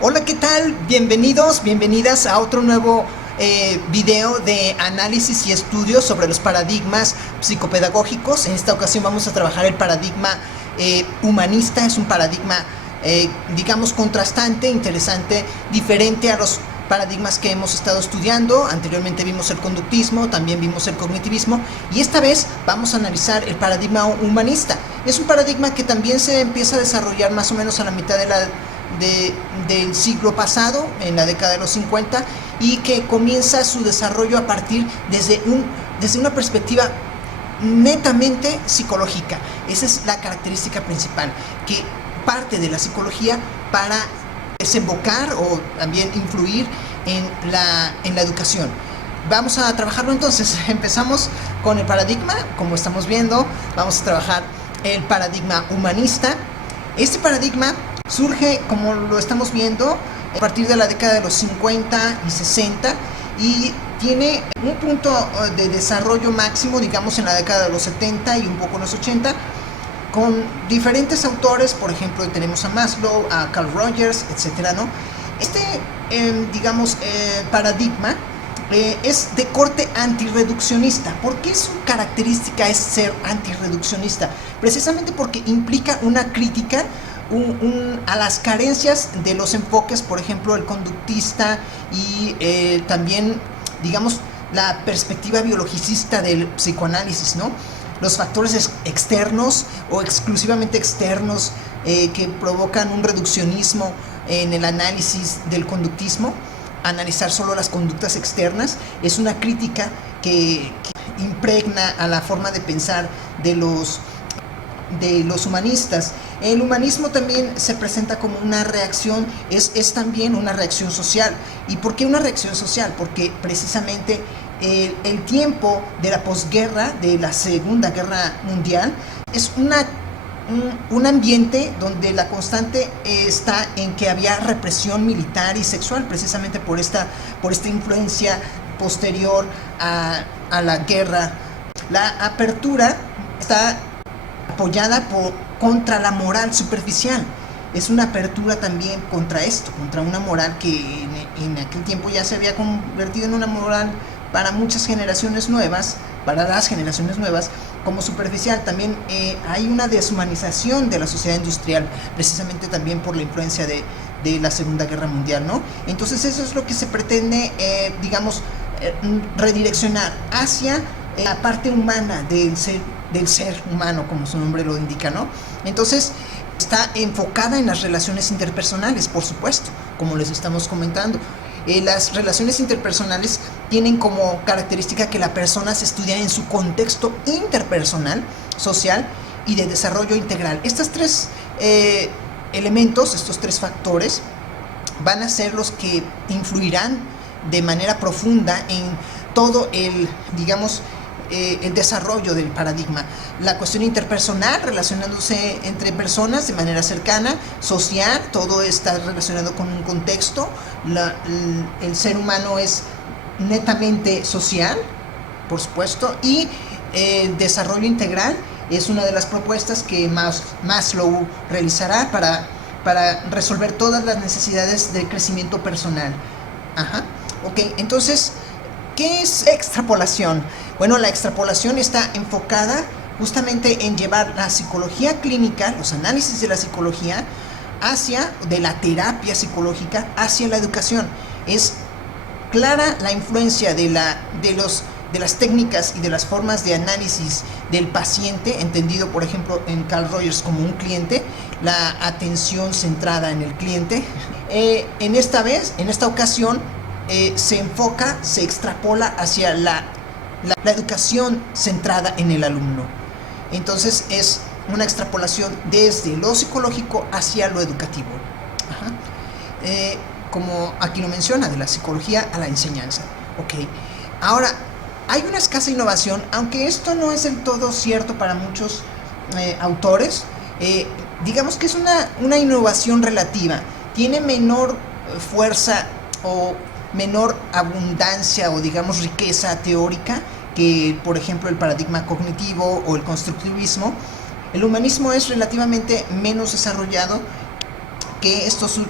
Hola, ¿qué tal? Bienvenidos, bienvenidas a otro nuevo video de análisis y estudios sobre los paradigmas psicopedagógicos. En esta ocasión vamos a trabajar el paradigma humanista. Es un paradigma, digamos, contrastante, interesante, diferente a los paradigmas que hemos estado estudiando. Anteriormente vimos el conductismo, también vimos el cognitivismo, y esta vez vamos a analizar el paradigma humanista. Es un paradigma que también se empieza a desarrollar más o menos a la mitad del siglo pasado, en la década de los 50, y que comienza su desarrollo a partir desde una perspectiva netamente psicológica. Esa es la característica principal, que parte de la psicología para desembocar o también influir en la educación. Vamos a trabajarlo entonces. Empezamos con el paradigma. Como estamos viendo, vamos a trabajar el paradigma humanista. Este paradigma surge, como lo estamos viendo, a partir de la década de los 50 y 60, y tiene un punto de desarrollo máximo, digamos, en la década de los 70 y un poco en los 80, con diferentes autores. Por ejemplo, tenemos a Maslow, a Carl Rogers, etcétera, ¿no? Este, paradigma es de corte antirreduccionista. ¿Por qué su característica es ser antirreduccionista? Precisamente porque implica una crítica a las carencias de los enfoques, por ejemplo, el conductista, y también, digamos, la perspectiva biologicista del psicoanálisis, ¿no? Los factores externos o exclusivamente externos que provocan un reduccionismo en el análisis del conductismo. Analizar solo las conductas externas es una crítica que impregna a la forma de pensar de los humanistas. El humanismo también se presenta como una reacción, es también una reacción social. ¿Y por qué una reacción social? Porque precisamente el tiempo de la posguerra, de la Segunda Guerra Mundial, es un ambiente donde la constante está en que había represión militar y sexual, precisamente por esta influencia posterior a la guerra. La apertura está apoyada contra la moral superficial. Es una apertura también contra esto, contra una moral que en aquel tiempo ya se había convertido en una moral para muchas generaciones nuevas, para las generaciones nuevas, como superficial. También hay una deshumanización de la sociedad industrial, precisamente también por la influencia de la Segunda Guerra Mundial, ¿no? Entonces eso es lo que se pretende, redireccionar hacia la parte humana del ser humano, como su nombre lo indica, ¿no? Entonces está enfocada en las relaciones interpersonales, por supuesto, como les estamos comentando. Las relaciones interpersonales tienen como característica que la persona se estudia en su contexto interpersonal, social y de desarrollo integral. Estos tres elementos, estos tres factores, van a ser los que influirán de manera profunda en todo el desarrollo del paradigma. La cuestión interpersonal, relacionándose entre personas de manera cercana, social, todo está relacionado con un contexto. El ser humano es netamente social, por supuesto, y el desarrollo integral es una de las propuestas que Maslow realizará para resolver todas las necesidades de crecimiento personal. Ok, entonces, ¿qué es extrapolación? Bueno, la extrapolación está enfocada justamente en llevar la psicología clínica, los análisis de la psicología, de la terapia psicológica, hacia la educación. Es clara la influencia de las técnicas y de las formas de análisis del paciente, entendido, por ejemplo, en Carl Rogers como un cliente, la atención centrada en el cliente. En esta ocasión, se extrapola hacia la educación centrada en el alumno. Entonces es una extrapolación desde lo psicológico hacia lo educativo. Como aquí lo menciona, de la psicología a la enseñanza. Ok. Ahora, hay una escasa innovación, aunque esto no es del todo cierto para muchos autores. Digamos que es una innovación relativa. Tiene menor fuerza o menor abundancia o, digamos, riqueza teórica que, por ejemplo, el paradigma cognitivo o el constructivismo. El humanismo es relativamente menos desarrollado, que estos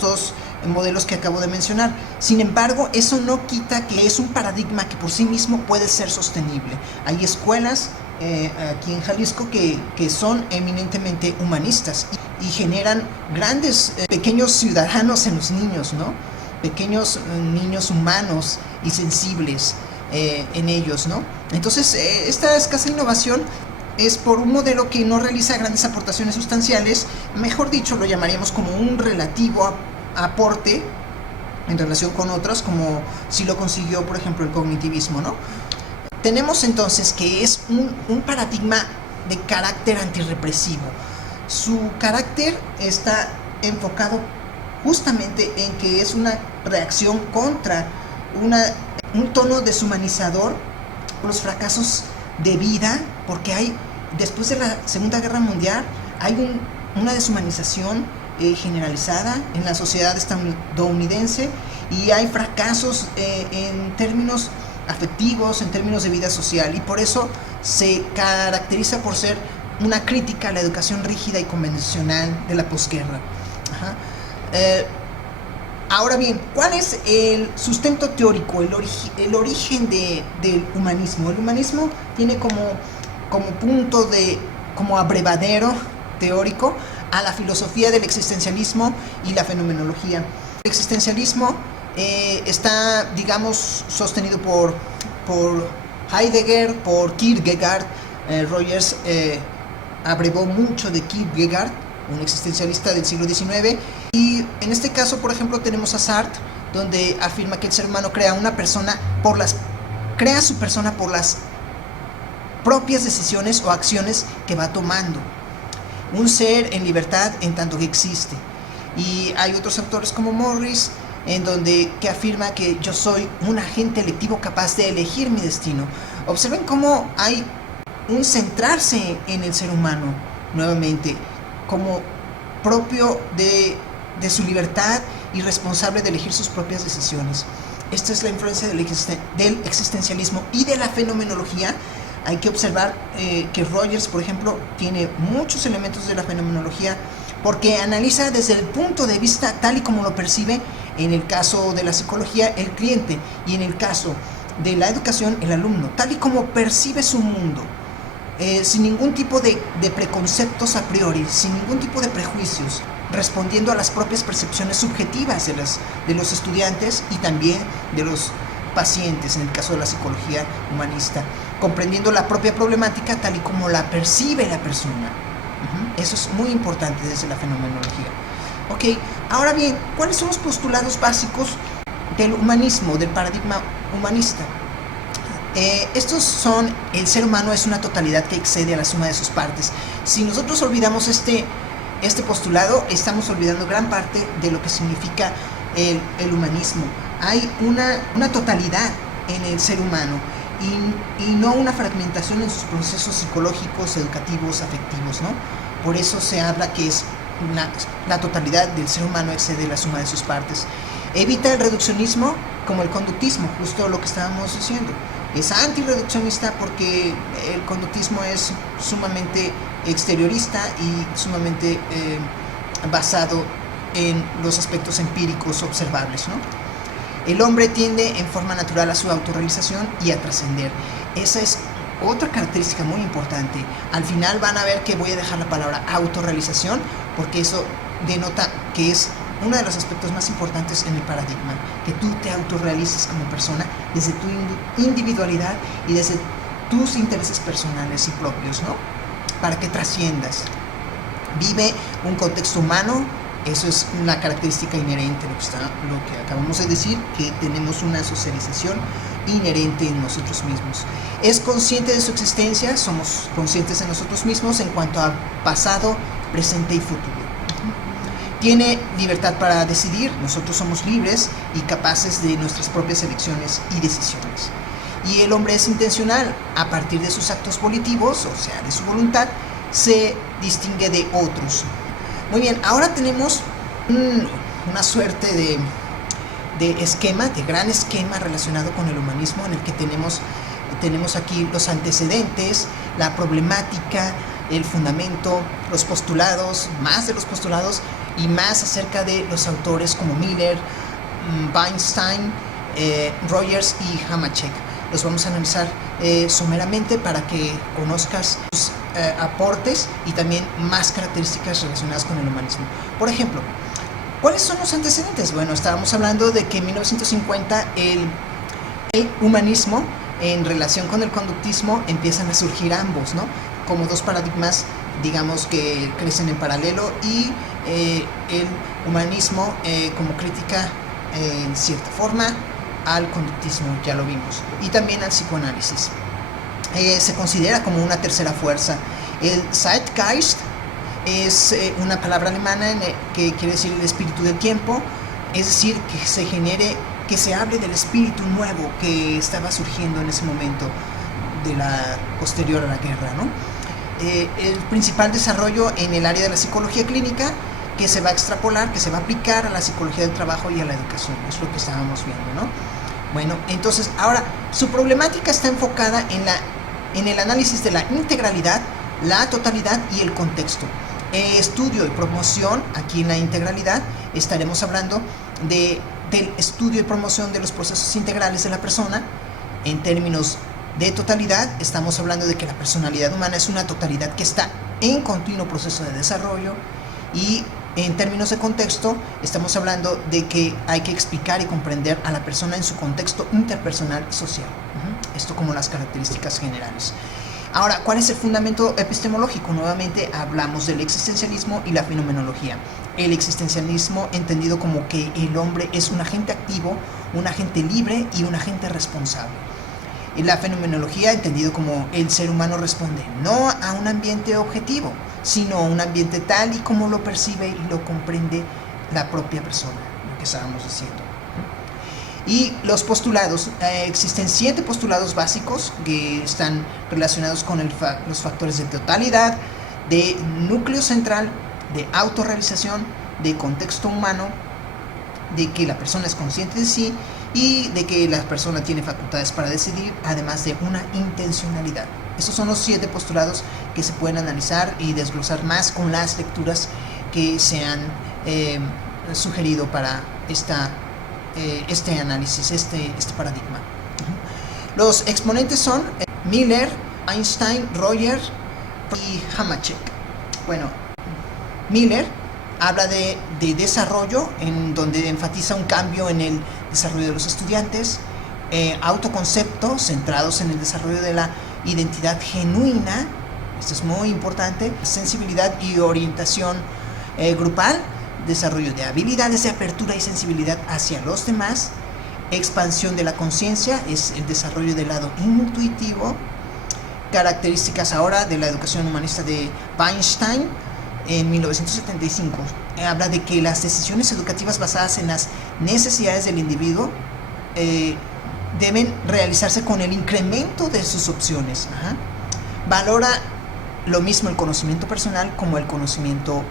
dos modelos que acabo de mencionar. Sin embargo, eso no quita que es un paradigma que por sí mismo puede ser sostenible. Hay escuelas aquí en Jalisco que son eminentemente humanistas y generan grandes, pequeños ciudadanos en los niños, ¿no? Pequeños niños humanos y sensibles en ellos, ¿no? Entonces, esta escasa innovación es por un modelo que no realiza grandes aportaciones sustanciales, mejor dicho, lo llamaríamos como un relativo aporte en relación con otros, como si lo consiguió, por ejemplo, el cognitivismo, ¿no? Tenemos entonces que es un paradigma de carácter antirrepresivo. Su carácter está enfocado justamente en que es una reacción contra un tono deshumanizador, los fracasos de vida, porque hay, después de la Segunda Guerra Mundial, hay una deshumanización generalizada en la sociedad estadounidense y hay fracasos en términos afectivos, en términos de vida social, y por eso se caracteriza por ser una crítica a la educación rígida y convencional de la posguerra. Ahora bien, ¿cuál es el sustento teórico, el origen del humanismo? El humanismo tiene como punto como abrevadero teórico a la filosofía del existencialismo y la fenomenología. El existencialismo está, digamos, sostenido por Heidegger, por Kierkegaard. Rogers abrevó mucho de Kierkegaard, un existencialista del siglo XIX, y en este caso, por ejemplo, tenemos a Sartre, donde afirma que el ser humano crea su persona por las propias decisiones o acciones que va tomando. Un ser en libertad en tanto que existe. Y hay otros autores como Morris, que afirma que yo soy un agente electivo capaz de elegir mi destino. Observen cómo hay un centrarse en el ser humano, nuevamente, como propio de su libertad y responsable de elegir sus propias decisiones. Esta es la influencia del existencialismo y de la fenomenología. Hay que observar que Rogers, por ejemplo, tiene muchos elementos de la fenomenología porque analiza desde el punto de vista tal y como lo percibe, en el caso de la psicología, el cliente, y en el caso de la educación, el alumno, tal y como percibe su mundo, sin ningún tipo de preconceptos a priori, sin ningún tipo de prejuicios, respondiendo a las propias percepciones subjetivas de los estudiantes y también de los pacientes, en el caso de la psicología humanista, comprendiendo la propia problemática tal y como la percibe la persona. Eso es muy importante desde la fenomenología. Ok, ahora bien, ¿cuáles son los postulados básicos del humanismo, del paradigma humanista? Estos son: el ser humano es una totalidad que excede a la suma de sus partes. Si nosotros olvidamos este postulado, estamos olvidando gran parte de lo que significa el humanismo. Hay una totalidad en el ser humano y no una fragmentación en sus procesos psicológicos, educativos, afectivos, ¿no? Por eso se habla que es la totalidad del ser humano excede la suma de sus partes. Evita el reduccionismo como el conductismo, justo lo que estábamos diciendo. Es antirreduccionista porque el conductismo es sumamente exteriorista y sumamente basado en los aspectos empíricos observables, ¿no? El hombre tiende en forma natural a su autorrealización y a trascender. Esa es otra característica muy importante. Al final van a ver que voy a dejar la palabra autorrealización porque eso denota que es uno de los aspectos más importantes en el paradigma, que tú te autorrealices como persona desde tu individualidad y desde tus intereses personales y propios, ¿no? Para que trasciendas. Vive un contexto humano. Eso es una característica inherente a lo que acabamos de decir, que tenemos una socialización inherente en nosotros mismos. Es consciente de su existencia, somos conscientes de nosotros mismos en cuanto a pasado, presente y futuro. Tiene libertad para decidir, nosotros somos libres y capaces de nuestras propias elecciones y decisiones. Y el hombre es intencional, a partir de sus actos volitivos, o sea, de su voluntad, se distingue de otros. Muy bien, ahora tenemos una suerte de esquema, de gran esquema relacionado con el humanismo, en el que tenemos aquí los antecedentes, la problemática, el fundamento, los postulados, más de los postulados, y más acerca de los autores como Miller, Weinstein, Rogers y Hamacek. Los vamos a analizar someramente para que conozcas sus aportes y también más características relacionadas con el humanismo. Por ejemplo, ¿cuáles son los antecedentes? Bueno, estábamos hablando de que en 1950 el humanismo en relación con el conductismo empiezan a surgir ambos, ¿no? Como dos paradigmas, digamos, que crecen en paralelo, y el humanismo como crítica en cierta forma al conductismo, ya lo vimos, y también al psicoanálisis. Se considera como una tercera fuerza. El Zeitgeist es una palabra alemana que quiere decir el espíritu del tiempo, es decir, que se hable del espíritu nuevo que estaba surgiendo en ese momento posterior a la guerra, ¿no? El principal desarrollo en el área de la psicología clínica, que se va a extrapolar, que se va a aplicar a la psicología del trabajo y a la educación, es lo que estábamos viendo, ¿no? Bueno, entonces ahora su problemática está enfocada en el análisis de la integralidad, la totalidad y el contexto. Estudio y promoción, aquí en la integralidad estaremos hablando del estudio y promoción de los procesos integrales de la persona. En términos de totalidad, estamos hablando de que la personalidad humana es una totalidad que está en continuo proceso de desarrollo, y en términos de contexto estamos hablando de que hay que explicar y comprender a la persona en su contexto interpersonal social. Esto como las características generales. Ahora, ¿cuál es el fundamento epistemológico? Nuevamente hablamos del existencialismo y la fenomenología. El existencialismo entendido como que el hombre es un agente activo, un agente libre y un agente responsable. La fenomenología entendido como el ser humano responde no a un ambiente objetivo, sino a un ambiente tal y como lo percibe y lo comprende la propia persona, lo que estábamos diciendo. Y los postulados, existen 7 postulados básicos que están relacionados con los factores de totalidad, de núcleo central, de autorrealización, de contexto humano, de que la persona es consciente de sí y de que la persona tiene facultades para decidir, además de una intencionalidad. Estos son los 7 postulados que se pueden analizar y desglosar más con las lecturas que se han sugerido para este análisis, este paradigma. Los exponentes son Miller, Einstein, Rogers y Hamacek. Bueno, Miller habla de desarrollo, en donde enfatiza un cambio en el desarrollo de los estudiantes, autoconceptos centrados en el desarrollo de la identidad genuina, esto es muy importante, sensibilidad y orientación grupal, desarrollo de habilidades de apertura y sensibilidad hacia los demás, expansión de la conciencia, es el desarrollo del lado intuitivo, características ahora de la educación humanista de Weinstein, en 1975, habla de que las decisiones educativas basadas en las necesidades del individuo deben realizarse con el incremento de sus opciones. Valora lo mismo el conocimiento personal como el conocimiento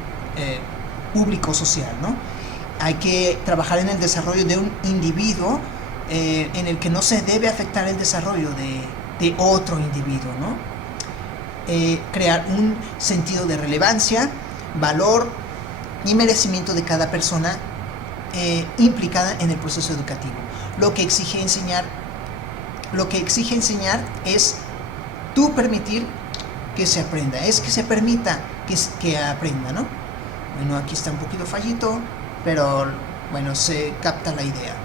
público social, ¿no? Hay que trabajar en el desarrollo de un individuo en el que no se debe afectar el desarrollo de otro individuo, ¿no? Crear un sentido de relevancia, valor y merecimiento de cada persona implicada en el proceso educativo. Lo que exige enseñar es tú permitir que se aprenda, es que se permita que aprenda, ¿no? Bueno, aquí está un poquito fallito, pero bueno, se capta la idea.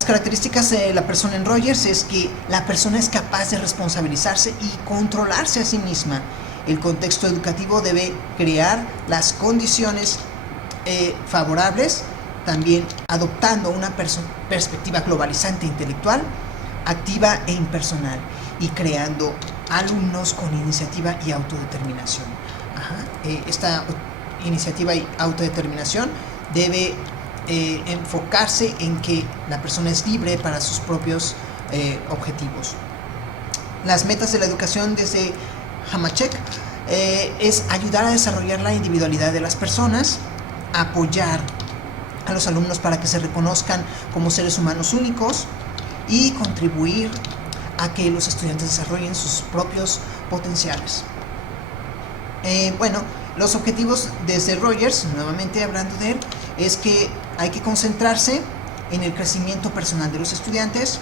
Las características de la persona en Rogers es que la persona es capaz de responsabilizarse y controlarse a sí misma. El contexto educativo debe crear las condiciones favorables, también adoptando una perspectiva globalizante intelectual, activa e impersonal, y creando alumnos con iniciativa y autodeterminación. Esta iniciativa y autodeterminación debe enfocarse en que la persona es libre para sus propios objetivos. Las metas de la educación desde Hamacek es ayudar a desarrollar la individualidad de las personas, apoyar a los alumnos para que se reconozcan como seres humanos únicos y contribuir a que los estudiantes desarrollen sus propios potenciales. Bueno, Los objetivos desde Rogers, nuevamente hablando de él, es que hay que concentrarse en el crecimiento personal de los estudiantes,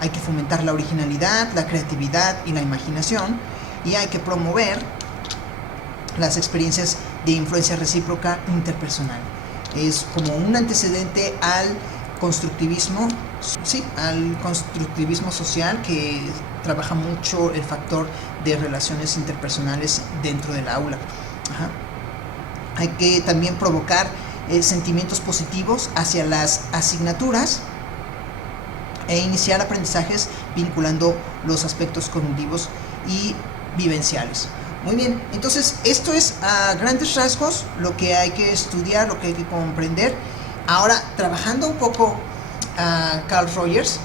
hay que fomentar la originalidad, la creatividad y la imaginación, y hay que promover las experiencias de influencia recíproca interpersonal. Es como un antecedente al constructivismo, al constructivismo social, que trabaja mucho el factor de relaciones interpersonales dentro del aula. Ajá. Hay que también provocar sentimientos positivos hacia las asignaturas e iniciar aprendizajes vinculando los aspectos cognitivos y vivenciales. Muy bien, entonces esto es a grandes rasgos lo que hay que estudiar, lo que hay que comprender. Ahora, trabajando un poco a Carl Rogers,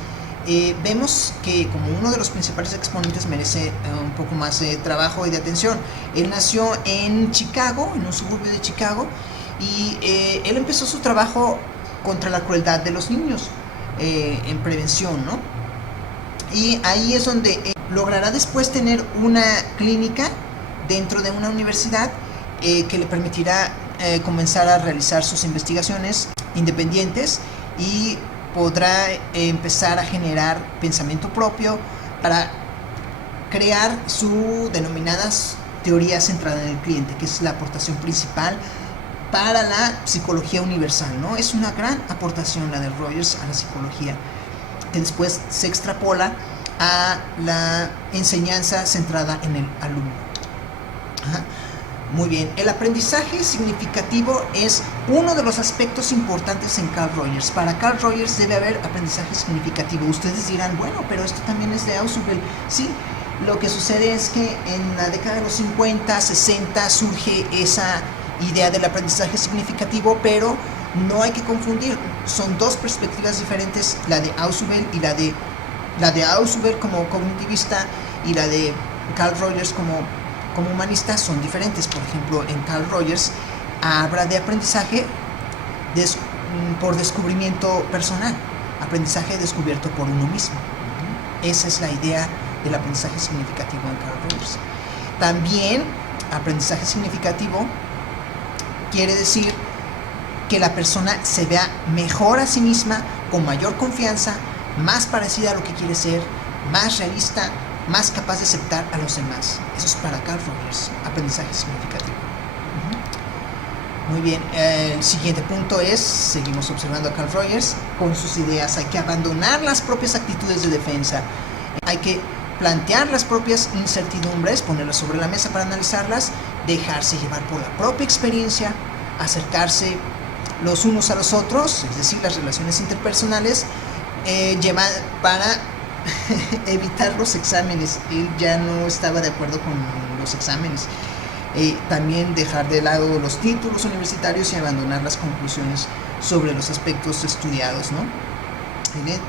vemos que como uno de los principales exponentes merece un poco más de trabajo y de atención. Él nació en Chicago, en un suburbio de Chicago, y él empezó su trabajo contra la crueldad de los niños, en prevención, ¿no? Y ahí es donde logrará después tener una clínica dentro de una universidad que le permitirá comenzar a realizar sus investigaciones independientes y podrá empezar a generar pensamiento propio para crear su denominadas teoría centrada en el cliente, que es la aportación principal para la psicología universal, ¿no? Es una gran aportación la de Rogers a la psicología, que después se extrapola a la enseñanza centrada en el alumno. Ajá. Muy bien, el aprendizaje significativo es uno de los aspectos importantes en Carl Rogers. Para Carl Rogers debe haber aprendizaje significativo. Ustedes dirán, bueno, pero esto también es de Ausubel. Sí, lo que sucede es que en la década de los 50, 60 surge esa idea del aprendizaje significativo, pero no hay que confundir. Son dos perspectivas diferentes, la de Ausubel y la de Ausubel como cognitivista y la de Carl Rogers como humanista son diferentes. Por ejemplo, en Carl Rogers habla de aprendizaje por descubrimiento personal, aprendizaje descubierto por uno mismo. Esa es la idea del aprendizaje significativo en Carl Rogers. También aprendizaje significativo quiere decir que la persona se vea mejor a sí misma, con mayor confianza, más parecida a lo que quiere ser, más realista, más capaz de aceptar a los demás. Eso es para Carl Rogers, aprendizaje significativo. Muy bien, el siguiente punto es, seguimos observando a Carl Rogers con sus ideas. Hay que abandonar las propias actitudes de defensa, hay que plantear las propias incertidumbres, ponerlas sobre la mesa para analizarlas, dejarse llevar por la propia experiencia, acercarse los unos a los otros, es decir, las relaciones interpersonales, para evitar los exámenes. Él ya no estaba de acuerdo con los exámenes. También dejar de lado los títulos universitarios y abandonar las conclusiones sobre los aspectos estudiados, ¿no?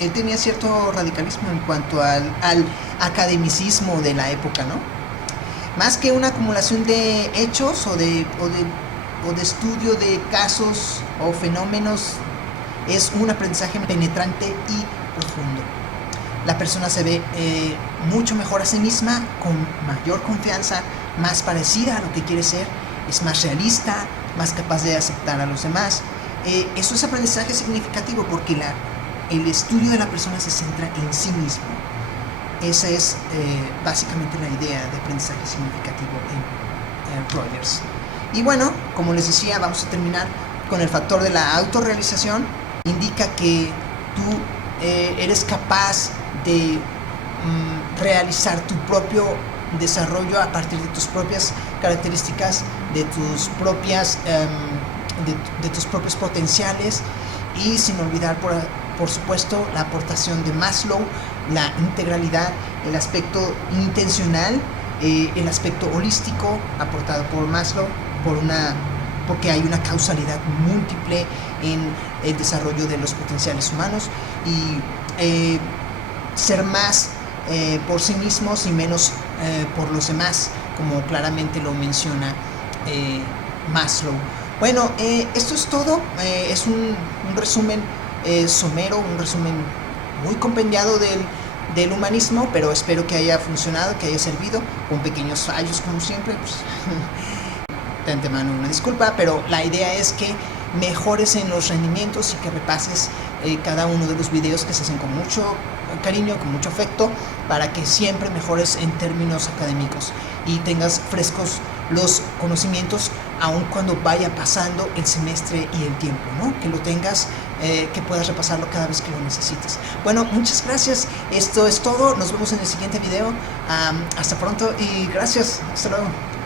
Él tenía cierto radicalismo en cuanto al academicismo de la época, ¿no? Más que una acumulación de hechos o de estudio de casos o fenómenos, es un aprendizaje penetrante y profundo. La persona se ve mucho mejor a sí misma, con mayor confianza, más parecida a lo que quiere ser, es más realista, más capaz de aceptar a los demás. Eso es aprendizaje significativo, porque el estudio de la persona se centra en sí mismo. Esa es básicamente la idea de aprendizaje significativo en Rogers. Y bueno, como les decía, vamos a terminar con el factor de la autorrealización. Indica que tú eres capaz de realizar tu propio desarrollo a partir de tus propias características, de tus propios potenciales, y sin olvidar por supuesto la aportación de Maslow, la integralidad, el aspecto intencional, el aspecto holístico aportado por Maslow, porque hay una causalidad múltiple en el desarrollo de los potenciales humanos, y ser más por sí mismos y menos por los demás, como claramente lo menciona Maslow. Bueno, esto es todo. Es un resumen somero, un resumen muy compendiado del humanismo, pero espero que haya funcionado, que haya servido, con pequeños fallos como siempre, pues. de antemano una disculpa, pero la idea es que mejores en los rendimientos y que repases cada uno de los videos que se hacen con mucho cariño, con mucho afecto, para que siempre mejores en términos académicos y tengas frescos los conocimientos aun cuando vaya pasando el semestre y el tiempo, ¿no? Que lo tengas, que puedas repasarlo cada vez que lo necesites. Bueno, muchas gracias, esto es todo, nos vemos en el siguiente video, hasta pronto y gracias, hasta luego.